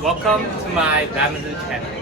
Welcome to my badminton channel.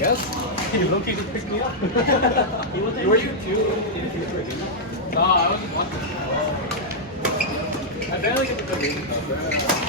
guess. He low-key just picked me up. Were you too? No, I was just watching. I barely get the good reading though.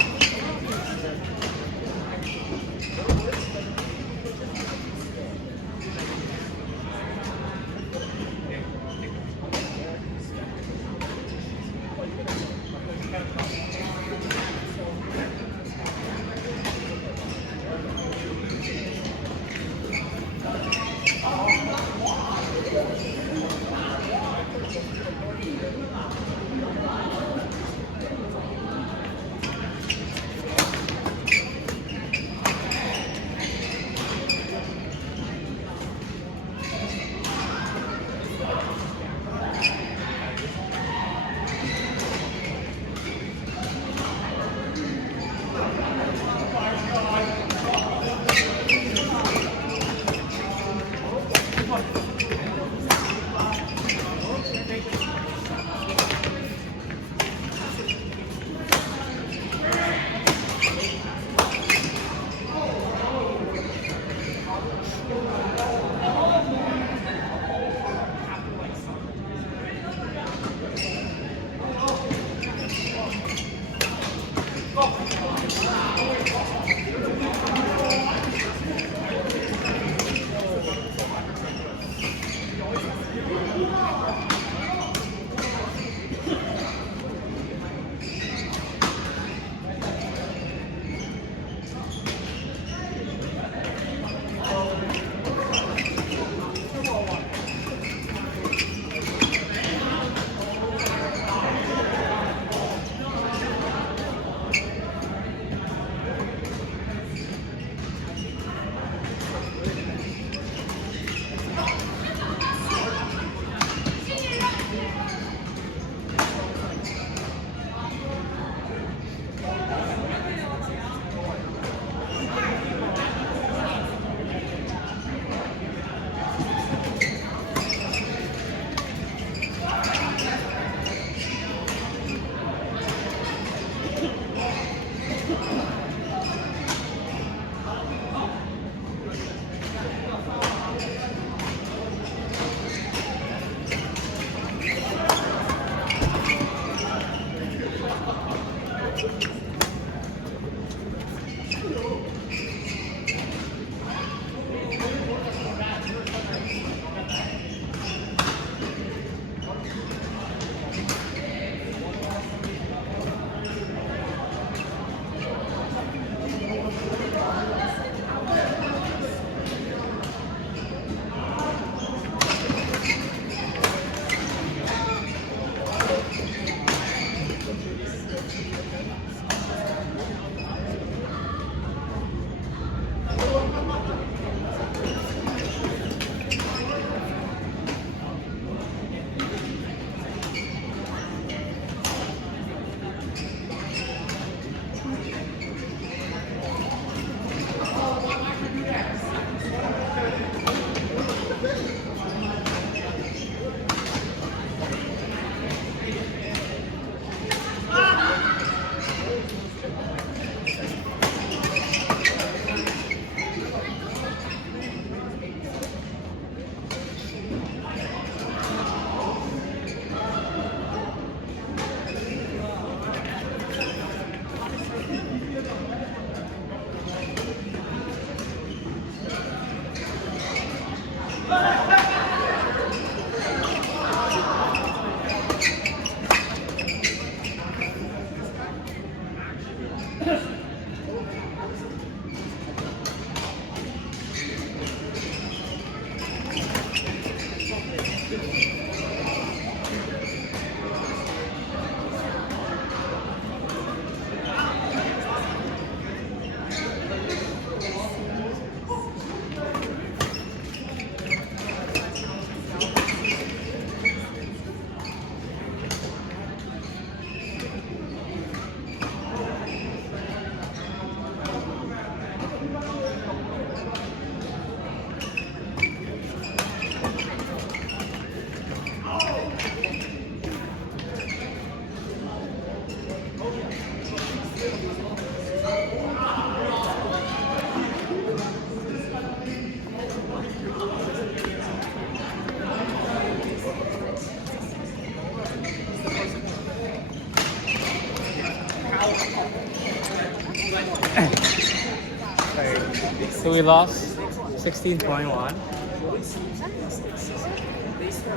So we lost 16-21.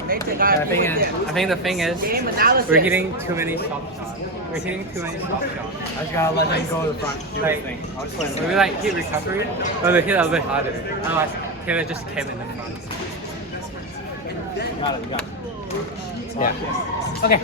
I think the thing is, we're hitting too many soft shots. We're hitting too many soft shots. I just gotta let them go to the front. Do Like, their thing. I'll just when we like hit recovery, or we hit a little bit harder. Otherwise, Taylor just came in the front. You got it. You got it. Yeah. Okay.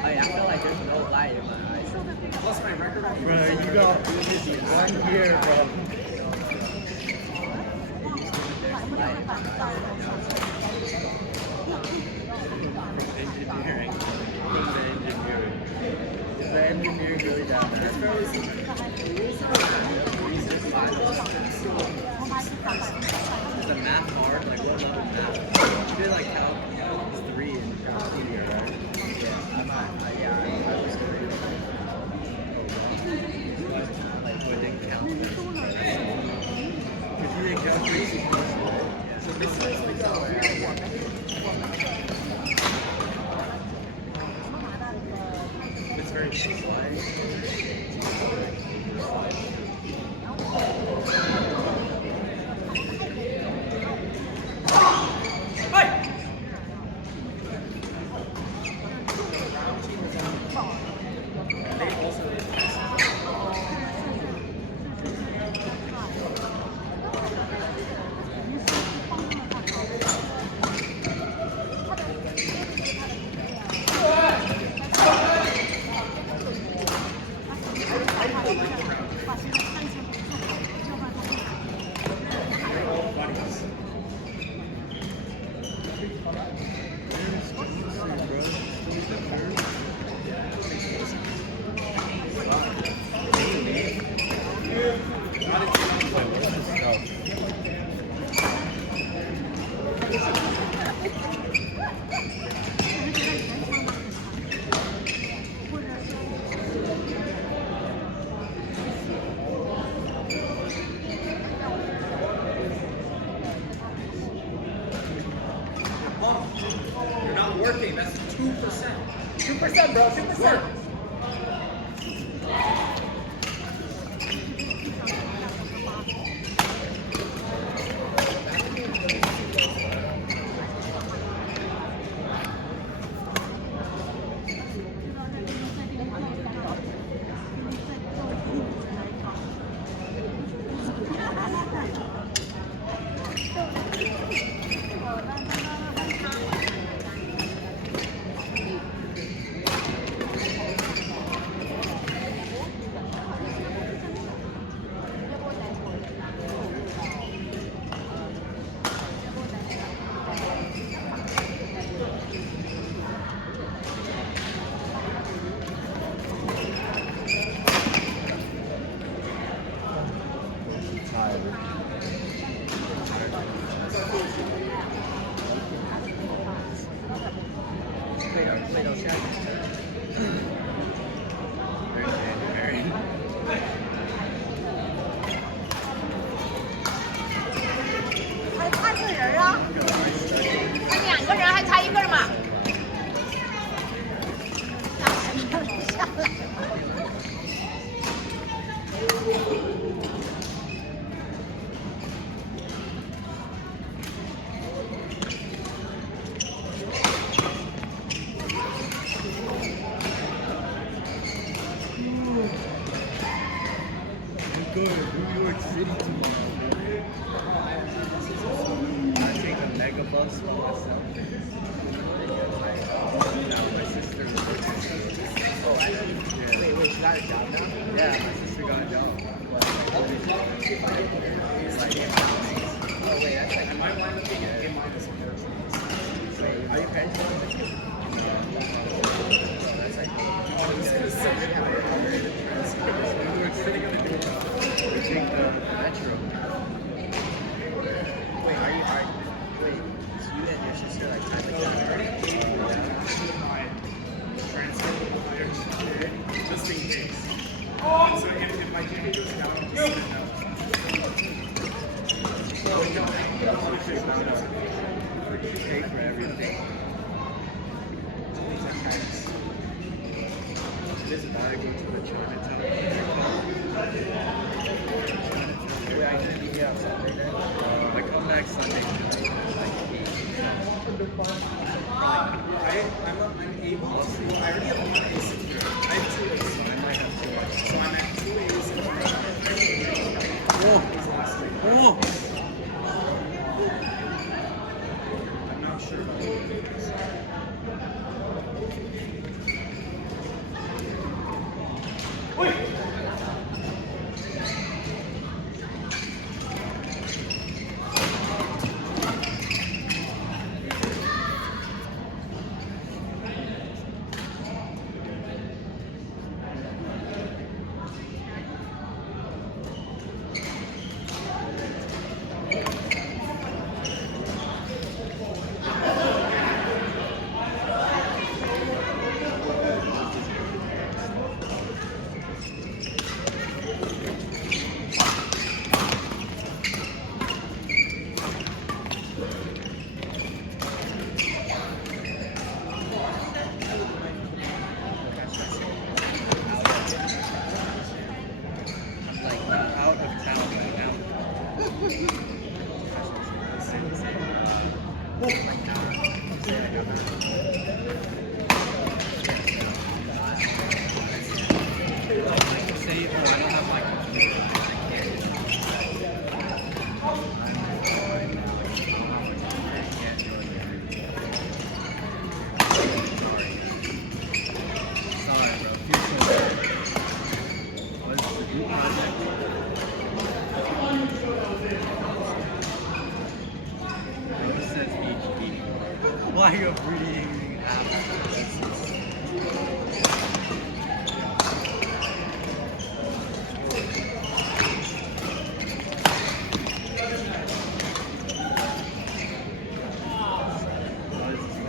I feel like there's no light in my eyes. Bro, you got 1 year, bro. Engineering. Is the engineering really down there? Is the math hard? Like what level math? You did like calc 3 in senior, right? Yeah, I'm not. Yeah, I was doing like what didn't count. If you didn't go crazy. So this is It's very slide. You're not working. That's 2%. 2%, bro. 2%. Play-Doh check. Very January. 还差一个人啊，还2个人，还差1个人嘛。下来。Go to New York City tomorrow. I take a mega bus by myself. Now my sister. Oh, actually, yeah. Wait, she got a job now? Yeah, my sister got a job. Oh, wait, that's like, I might wind up getting mine this comparison. So Are your parents going with you? That's like, we're sitting on the we take the metro. Wait, wait, is you and your sister like type of Just in case. So if my kid goes down, pay for everything. This is why I go to the Chinatown. Wait, I can be here on Sunday then? I come back Sunday. Like 8. I'm able to. I already have one A's here. I have 2 A's, so I might have 2 A's. So I'm at 2 A's and 3 Oh! Oh! I'm not sure about this. Why you're breathing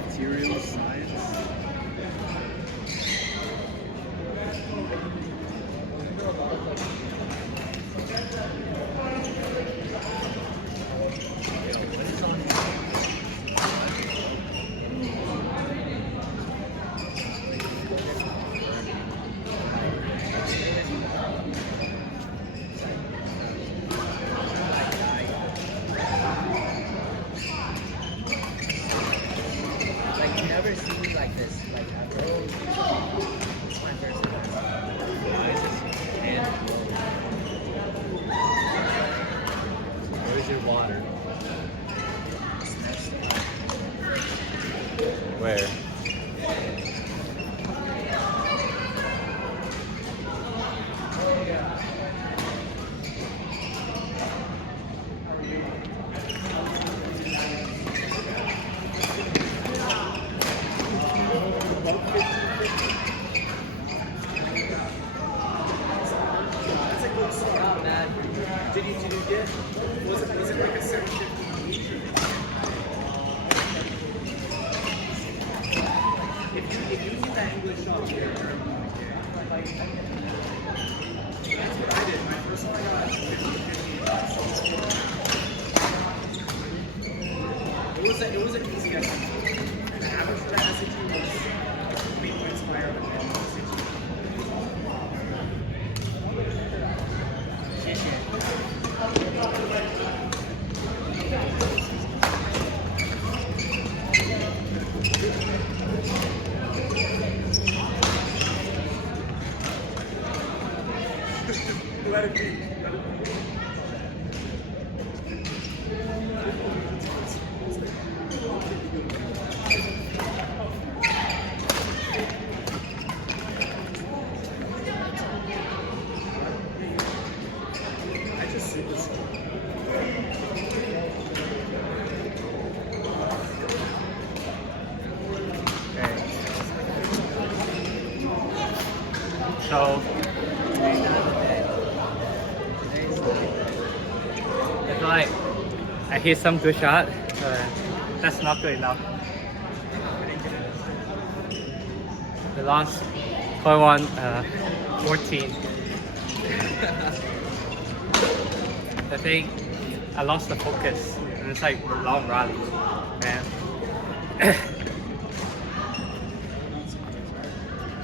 material science. Like you never seen me like this. Like I roll. It's my first time. Where's your water? Where? Did you get? Was it like a 750 each? If you do that English shop here, that's what I did. My first one I got 50. It was an easy SAT. The average for that SAT was 3 points higher than the SAT. Let it be. Let it be. I just see this. I hit some good shot. That's not good enough. We lost 0.1, 14. I think I lost the focus. And it's like long rally, man.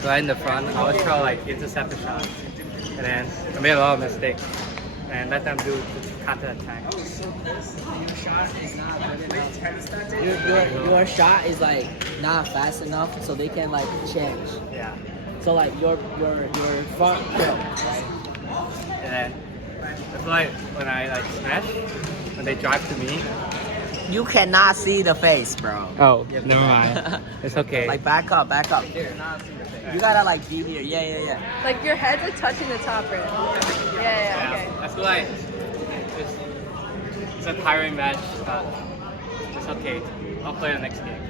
Right in the front, I was trying to like intercept the shot, and then I made a lot of mistakes, and let them do the counter attack. Your shot is not good enough. Your shot is like not fast enough, so they can like change. Yeah, So like your front kill, right? and then it's like when I like smash, when they drive to me. You cannot see the face, bro. Oh, never mind. It's okay. Like back up. You gotta like be here. Yeah. Like your head's like touching the top right. Yeah, okay. I feel like it's a tiring match, but it's okay. I'll play the next game.